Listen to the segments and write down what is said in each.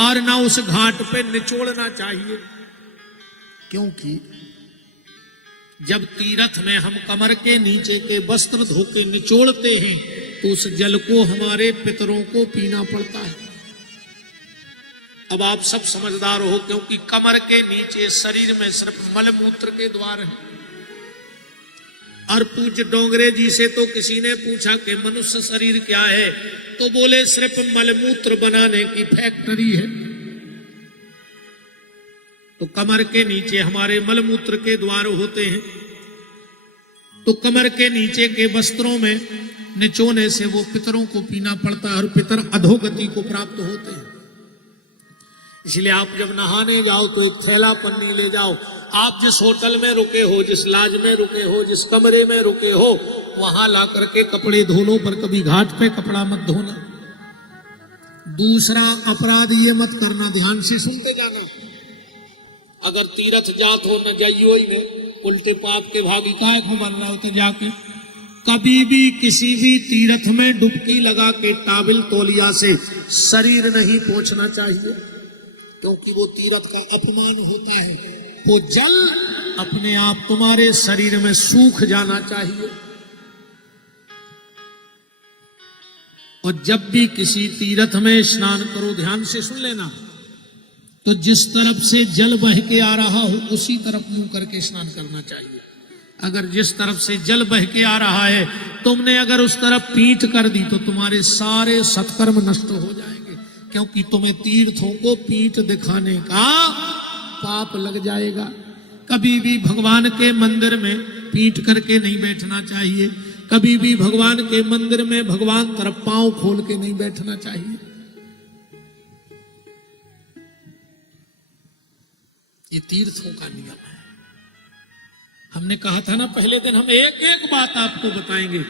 और ना उस घाट पे निचोड़ना चाहिए, क्योंकि जब तीर्थ में हम कमर के नीचे के वस्त्र धो के निचोड़ते हैं तो उस जल को हमारे पितरों को पीना पड़ता है। अब आप सब समझदार हो, क्योंकि कमर के नीचे शरीर में सिर्फ मलमूत्र के द्वार हैं। और पूज्य डोंगरे जी से तो किसी ने पूछा कि मनुष्य शरीर क्या है, तो बोले सिर्फ मलमूत्र बनाने की फैक्ट्री है। तो कमर के नीचे हमारे मलमूत्र के द्वार होते हैं, तो कमर के नीचे के वस्त्रों में निचोने से वो पितरों को पीना पड़ता है और पितर अधोगति को प्राप्त होते हैं। इसलिए आप जब नहाने जाओ तो एक थैला पन्नी ले जाओ। आप जिस होटल में रुके हो, जिस लॉज में रुके हो, जिस कमरे में रुके हो, वहां ला करके कपड़े धो लो, पर कभी घाट पे कपड़ा मत धोना। दूसरा अपराध ये मत करना, ध्यान से सुनते जाना। अगर तीर्थ जात हो न जाइयो ही में, उल्टे पाप के भागी काहे को बन रहा हो, तो जाके कभी भी किसी भी तीर्थ में डुबकी लगा के टाबिल तौलिया से शरीर नहीं पोंछना चाहिए, क्योंकि वो तीर्थ का अपमान होता है। वो जल अपने आप तुम्हारे शरीर में सूख जाना चाहिए। और जब भी किसी तीर्थ में स्नान करो, ध्यान से सुन लेना, तो जिस तरफ से जल बह के आ रहा हो उसी तरफ मुंह करके स्नान करना चाहिए। अगर जिस तरफ से जल बह के आ रहा है तुमने अगर उस तरफ पीठ कर दी तो तुम्हारे सारे सत्कर्म नष्ट हो जाएंगे, क्योंकि तुम्हें तीर्थों को पीठ दिखाने का पाप लग जाएगा। कभी भी भगवान के मंदिर में पीठ करके नहीं बैठना चाहिए, कभी भी भगवान के मंदिर में भगवान तरफ पांव खोल के नहीं बैठना चाहिए। ये तीर्थों का नियम है। हमने कहा था ना पहले दिन, हम एक एक बात आपको बताएंगे।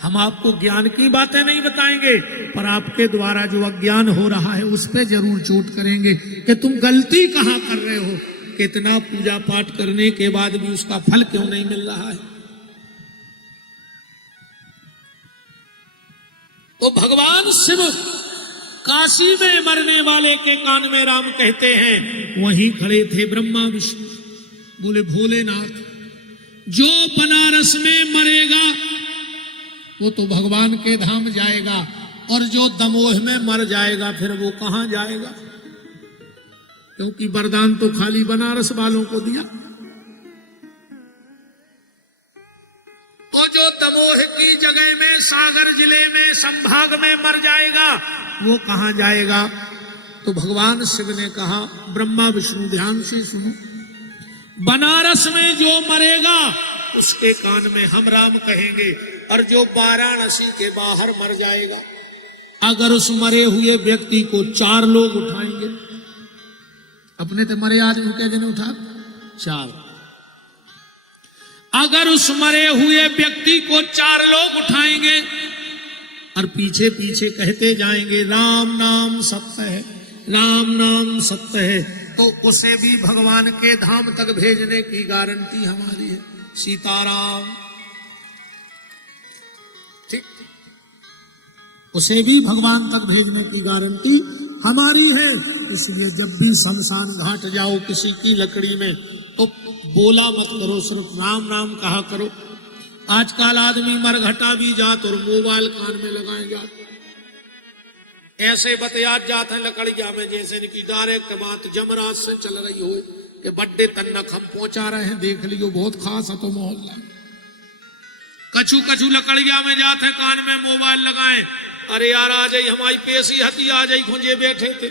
हम आपको ज्ञान की बातें नहीं बताएंगे, पर आपके द्वारा जो अज्ञान हो रहा है उस पे जरूर चोट करेंगे कि तुम गलती कहां कर रहे हो, कितना पूजा पाठ करने के बाद भी उसका फल क्यों नहीं मिल रहा है। तो भगवान शिव काशी में मरने वाले के कान में राम कहते हैं, वहीं खड़े थे ब्रह्मा विष्णु, बोले भोलेनाथ, जो बनारस में मरेगा वो तो भगवान के धाम जाएगा, और जो दमोह में मर जाएगा फिर वो कहां जाएगा, क्योंकि वरदान तो खाली बनारस वालों को दिया। तो जो दमोह की जगह में, सागर जिले में, संभाग में मर जाएगा वो कहां जाएगा। तो भगवान शिव ने कहा, ब्रह्मा विष्णु ध्यान से सुनो, बनारस में जो मरेगा उसके कान में हम राम कहेंगे, और जो वाराणसी के बाहर मर जाएगा, अगर उस मरे हुए व्यक्ति को 4 लोग उठाएंगे, अपने तो मरे आदमी के दिन उठा 4, अगर उस मरे हुए व्यक्ति को 4 लोग उठाएंगे और पीछे पीछे कहते जाएंगे राम नाम सत्य है, राम नाम सत्य है, तो उसे भी भगवान के धाम तक भेजने की गारंटी हमारी है। सीताराम, ठीक, उसे भी भगवान तक भेजने की गारंटी हमारी है। इसलिए जब भी शमशान घाट जाओ किसी की लकड़ी में, तो बोला मत करो, सिर्फ राम नाम कहा करो। आजकल आदमी मरघटा भी जात और मोबाइल कान में लगाए जात, ऐसे बतियात जात है लकड़िया में जैसे इनकी डायरेक्ट बात जमराज से चल रही हो कि बड्डे तन्नक हम पहुंचा रहे हैं, देख लियो, बहुत खास है तो मोहल्ला। कछु कछु लकड़िया में जाते कान में मोबाइल लगाए, अरे यार आ जाई हमारी पेशी हती, आ जाई खुंजे बैठे थे,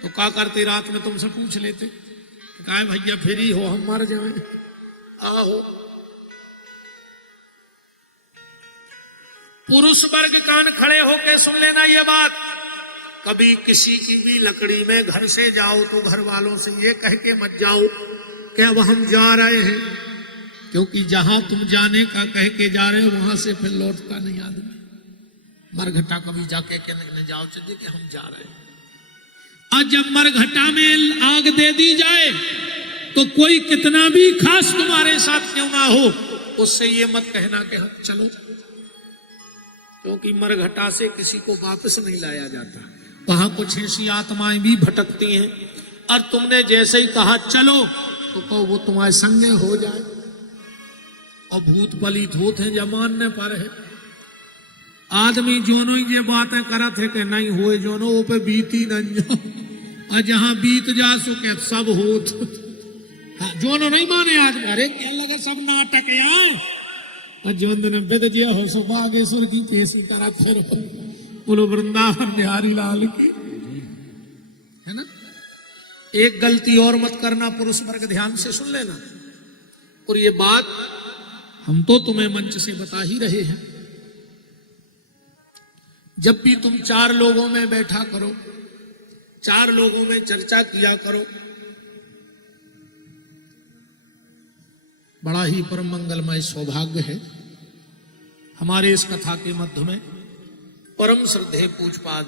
तो क्या करते रात में तुमसे पूछ लेते, कहा भैया फ्री हो, हम मर जाए, आओ। पुरुष वर्ग कान खड़े होके सुन लेना ये बात, कभी किसी की भी लकड़ी में घर से जाओ तो घर वालों से ये कह के मत जाओ कि अब हम जा रहे हैं, क्योंकि जहां तुम जाने का कह के जा रहे हो वहां से फिर लौटता नहीं आदमी। मरघटा कभी जाके कहने जाओ चलिए कि हम जा रहे हैं। और जब मरघटा में आग दे दी जाए तो कोई कितना भी खास तुम्हारे साथ क्यों ना हो, उससे ये मत कहना कि हम चलो, क्योंकि मरघटा से किसी को वापस नहीं लाया जाता। वहां कुछ ऐसी आत्माएं भी भटकती हैं, और तुमने जैसे ही कहा चलो तो कहो वो तुम्हारे संगे हो जाए, और भूत पलित होते हैं जमाने पर है। आदमी जोनो ये बातें करा थे कि नहीं हुए जोनो वो पे बीती न जाओ, और जहां बीत जा सो के सब होत। हाँ, जोनो नहीं माने आदमी, अरे क्या लगे सब नाटक यार, और जोन दिन बेद जिया हो सो बागेश्वर की पेशी करा फिर बोलो वृंदावन बिहारी लाल की, है ना। एक गलती और मत करना, पुरुष वर्ग ध्यान से सुन लेना, और ये बात हम तो तुम्हें मंच से बता ही रहे हैं। जब भी तुम 4 लोगों में बैठा करो, 4 लोगों में चर्चा किया करो, बड़ा ही परम मंगलमय सौभाग्य है। हमारे इस कथा के मध्य में परम श्रद्धेय पूजपाद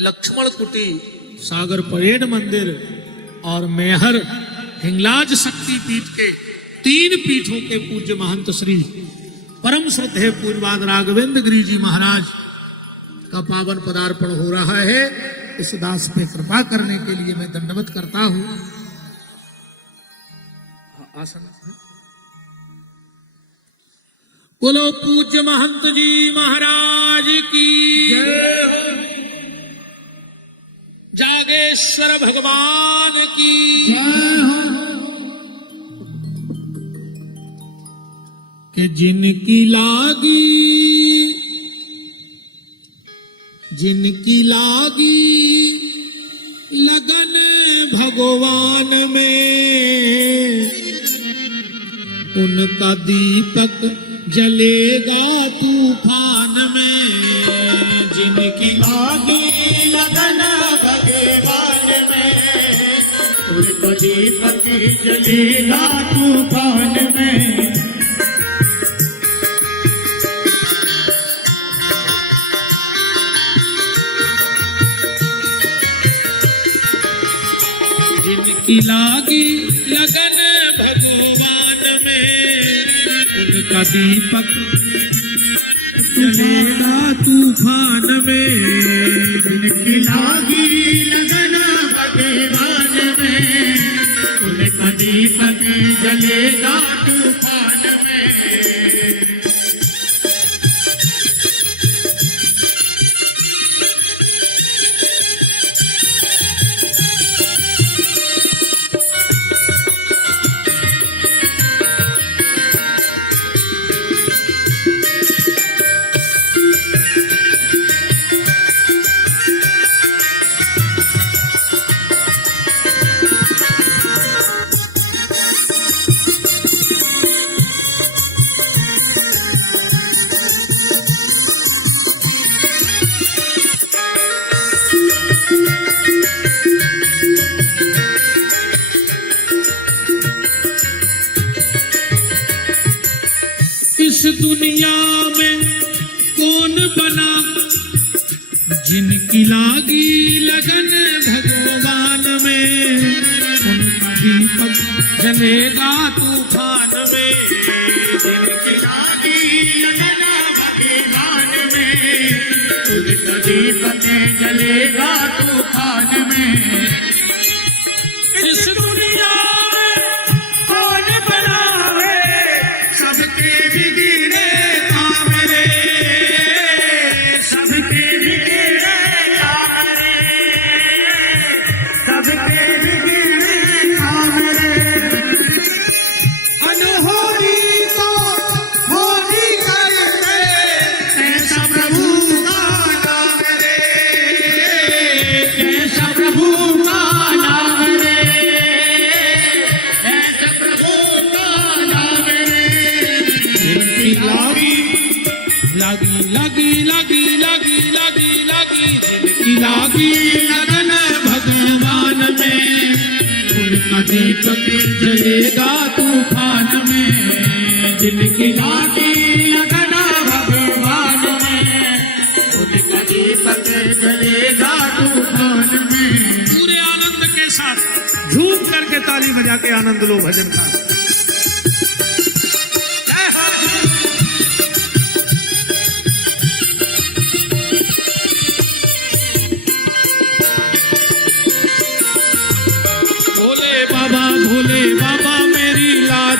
लक्ष्मण कुटी सागर परेड मंदिर और मेहर हिंगलाज शक्ति पीठ के 3 पीठों के पूज्य महंत श्री परम श्रद्धेय पूज्यपाद राघवेंद्र गिरी जी महाराज का पावन पदार्पण हो रहा है। इस दास पे कृपा करने के लिए मैं दंडवत करता हूं। आसन बोलो पूज्य महंत जी महाराज की जय, जागेश्वर भगवान की कि जिनकी लागी लगन भगवान में, उनका दीपक जलेगा तूफान में। जिनकी लागी लगन भगवान में, उनका दीपक जलेगा तूफान में। जिनकी लागी लगन भगवान में, उनका दीपक जलेगा तूफान में। जिनकी लागी लगन भगवान में, उनका दीपक जलेगा तूफान में। इस दुनिया में कौन बना, जिनकी लागी लगन भगवान में, उनका दीपक जलेगा तूफान में। जिनकी लागी लगन भगवान में, उनका दीपक जलेगा तूफान में। इस दुनिया में कौन बनावे सबके बिगड़े काम रे, सबके बिगड़े काम रे, सबके बिगड़े काम रे। अनहोनी को होनी करते ऐसा प्रभु का नाम रे, ऐसा प्रभु का नाम रे, ऐसा प्रभु का नाम रे। जिनकी लागी जिनकी लागी लगन भगवान में, उनका दीपक जलेगा तूफान में। जिनकी लागी लगन भगवान में, उनका दीपक जलेगा तूफान में। पूरे आनंद के साथ झूम करके ताली बजा के आनंद लो भजन का।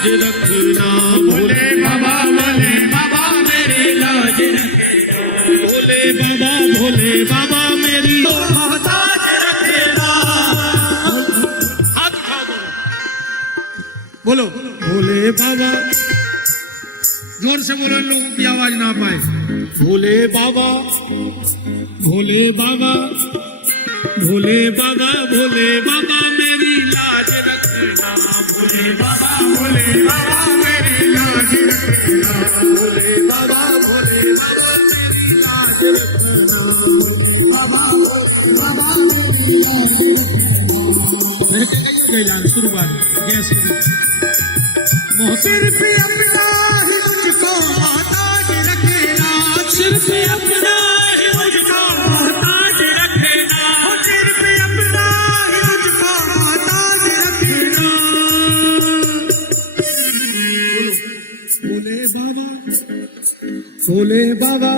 लाज रखना, भोले बाबा मेरी लाज रखना, भोले बाबा मेरी मोहताज रखना। हाथ उठाओ बोलो भोले बाबा, जोर से बोलो, इन लोगों की आवाज ना पाए। भोले बाबा भोले बाबा भोले बाबा भोले बाबा मेरी लाज रखना, भोले बाबा मेरी लाज रखना, भोले बाबा मेरी लाज रखना, बाबा मेरी लाज रखना। शुरुआत गैस सिर्फ अपना ही मुझको मोहताज रखना, सिर्फ अपना ही मुझको मोहताज रखना, सिर्फ अपना ही मुझको मोहताज रखना। भोले बाबा भोले बाबा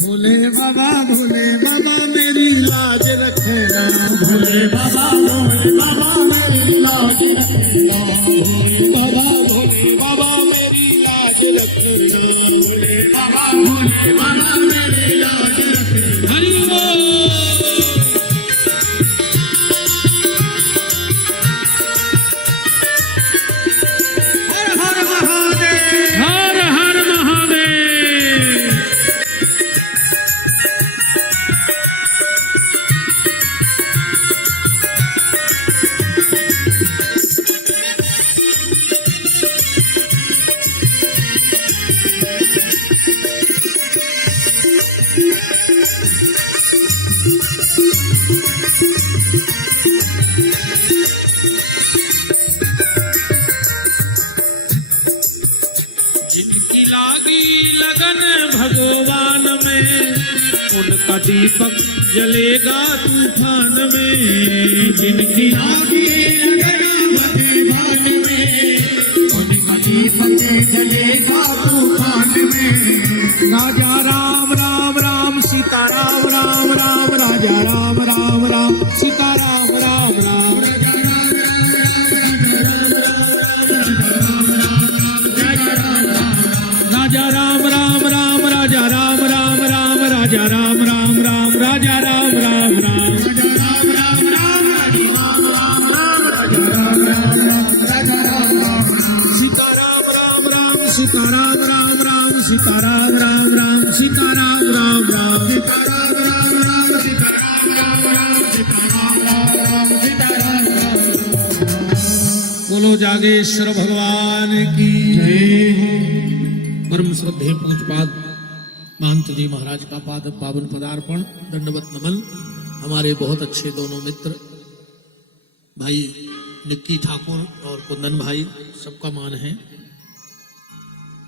भोले बाबा भोले बाबा मेरी लाज रखना, भोले बाबा मेरी लाज रखना, भोले बाबा मेरी लाज रखना, भोले बाबा मेरी लाज रखना। हरि बोल। हर हर महादेव, हर हर महादेव। जिनकी लागी लगन भगवान में, उनका दीपक जलेगा तूफान में, जिनकी लागी लगन भगवान में, उनका दीपक जलेगा तूफान में। राजा राम राम राम सीता राम राम राम, राजा राम राम राम सीता राम राम राम, राजा राम राम राम, राजा राम राम राम, राजा राम राम राम, राजा राम राम राम, सीता राम राम राम, सीता राम राम राम, सीता राम राम राम, सीता राम राम राम, सीता राम राम राम, सीता राम राम राम, सीता राम राम राम, सीता राम राम राम। बोलो जागेश्वर भगवान की जय। परम श्रद्धेय पूज्यपाद महंत जी महाराज का पाद पावन पदार्पण, दंडवत नमन। हमारे बहुत अच्छे दोनों मित्र भाई निक्की ठाकुर और कुंदन भाई, सबका मान है।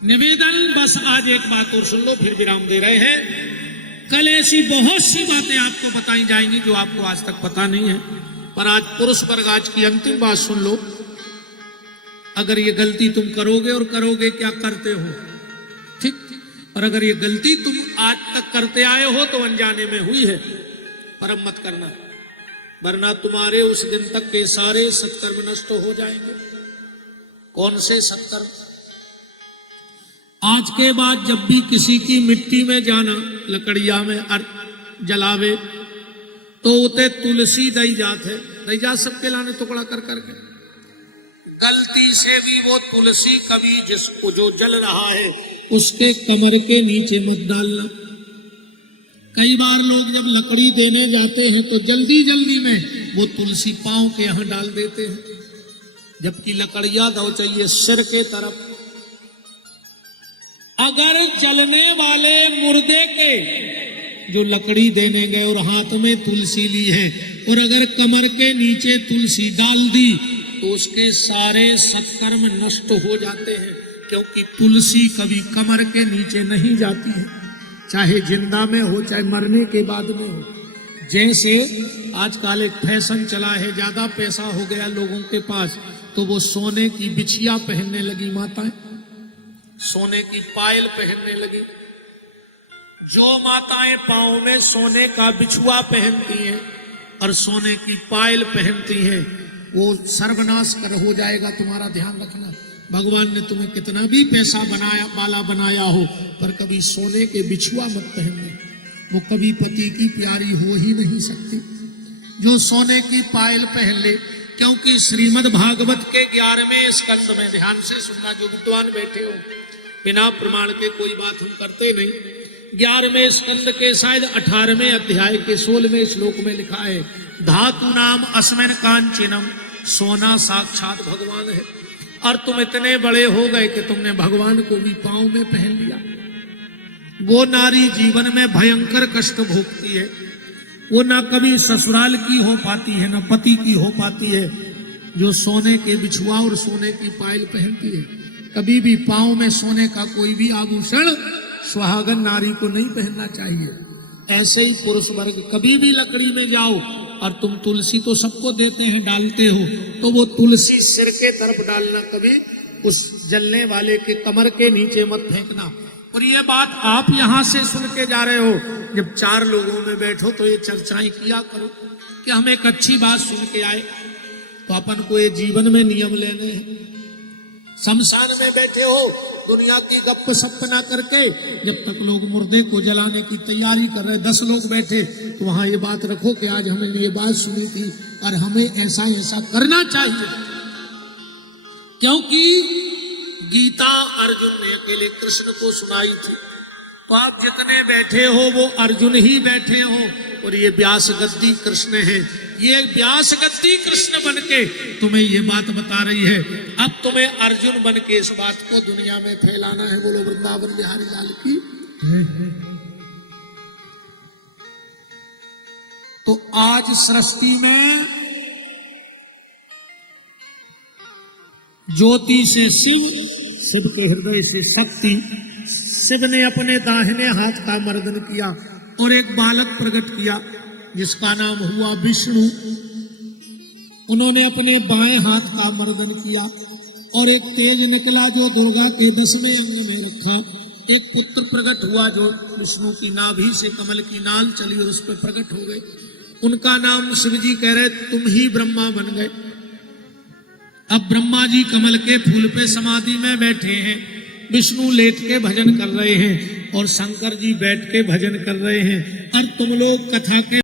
निवेदन बस आज एक बात और सुन लो, फिर विराम दे रहे हैं। कल ऐसी बहुत सी बातें आपको बताई जाएंगी जो आपको आज तक पता नहीं है, पर आज पुरुष वर्ग आज की अंतिम बात सुन लो। अगर ये गलती तुम करोगे, और करोगे क्या करते हो, ठीक, और अगर ये गलती तुम आज तक करते आए हो तो अनजाने में हुई है, परम मत करना, वरना तुम्हारे उस दिन तक के सारे सत्कर्म नष्ट हो जाएंगे। कौन से सत्कर्म? आज के बाद जब भी किसी की मिट्टी में जाना, लकड़िया में जलावे, तो उते तुलसी दई जाते, दई जा सबके लाने टुकड़ा कर करके। गलती से भी वो तुलसी कभी जिसको जो जल रहा है उसके कमर के नीचे मत डालना। कई बार लोग जब लकड़ी देने जाते हैं तो जल्दी जल्दी में वो तुलसी पांव के यहां डाल देते हैं, जबकि लकड़ियां दो चाहिए सिर के तरफ। अगर जलने वाले मुर्दे के जो लकड़ी देने गए और हाथ में तुलसी ली है, और अगर कमर के नीचे तुलसी डाल दी, तो उसके सारे सत्कर्म नष्ट हो जाते हैं, क्योंकि तुलसी कभी कमर के नीचे नहीं जाती है, चाहे जिंदा में हो चाहे मरने के बाद में हो। जैसे आजकल एक फैशन चला है, ज्यादा पैसा हो गया लोगों के पास, तो वो सोने की बिछिया पहनने लगी माताएं, सोने की पायल पहनने लगी। जो माताएं पांव में सोने का बिछुआ पहनती हैं और सोने की पायल पहनती हैं, वो सर्वनाश कर हो जाएगा, तुम्हारा ध्यान रखना। भगवान ने तुम्हें कितना भी पैसा वाला बनाया हो, पर कभी सोने के बिछुआ मत पहनना, वो कभी पति की प्यारी हो ही नहीं सकती। जो सोने की पायल पहन ले, क्योंकि श्रीमद् भागवत के 11वें स्कंद में, ध्यान से सुनना जो विद्वान बैठे हो, बिना प्रमाण के कोई बात हम करते नहीं। 11वें स्कंद के शायद 18वें अध्याय के 16वें श्लोक में लिखा है, धातु नाम अस्मिन् कांचनम, सोना साक्षात भगवान है। और तुम इतने बड़े हो गए कि तुमने भगवान को भी पांव में पहन लिया। वो नारी जीवन में भयंकर कष्ट भोगती है, वो ना कभी ससुराल की हो पाती है, ना पति की हो पाती है, जो सोने के बिछुआ और सोने की पायल पहनती है। कभी भी पांव में सोने का कोई भी आभूषण सुहागन नारी को नहीं पहनना चाहिए। ऐसे ही पुरुष वर्ग, कभी भी लकड़ी में जाओ और तुम तुलसी तो सबको देते हैं, डालते हो, तो वो तुलसी सिर के तरफ डालना, कभी उस जलने वाले के कमर के नीचे मत फेंकना। और ये बात आप यहाँ से सुन के जा रहे हो, जब 4 लोगों में बैठो तो ये चर्चाएं किया करो कि हम एक अच्छी बात सुन के आए, तो अपन को ये जीवन में नियम लेने हैं। शमशान में बैठे हो, दुनिया की गप सप ना करके, जब तक लोग मुर्दे को जलाने की तैयारी कर रहे, 10 लोग बैठे, तो वहां ये बात रखो कि आज हमने ये बात सुनी थी और हमें ऐसा ऐसा करना चाहिए। क्योंकि गीता अर्जुन ने अकेले कृष्ण को सुनाई थी, तो आप जितने बैठे हो वो अर्जुन ही बैठे हो, और ये व्यास गद्दी कृष्ण है। ये व्यास गद्दी कृष्ण बन के तुम्हें ये बात बता रही है। अब तुम्हें अर्जुन बन के इस बात को दुनिया में फैलाना है। बोलो वृंदावन बिहारी लाल की। तो आज सृष्टि में ज्योति से शिव, शिव के हृदय से शक्ति, शिव ने अपने दाहिने हाथ का मर्दन किया और एक बालक प्रकट किया जिसका नाम हुआ विष्णु। उन्होंने अपने बाएं हाथ का मर्दन किया और एक तेज निकला जो दुर्गा के 10वें अंग में रखा। एक पुत्र प्रकट हुआ जो विष्णु की नाभि से कमल की नाल चली और उस पर प्रकट हो गए। उनका नाम शिवजी कह रहे तुम ही ब्रह्मा बन गए। अब ब्रह्मा जी कमल के फूल पे समाधि में बैठे हैं, विष्णु लेट के भजन कर रहे हैं और शंकर जी बैठ के भजन कर रहे हैं। और तुम लोग कथा के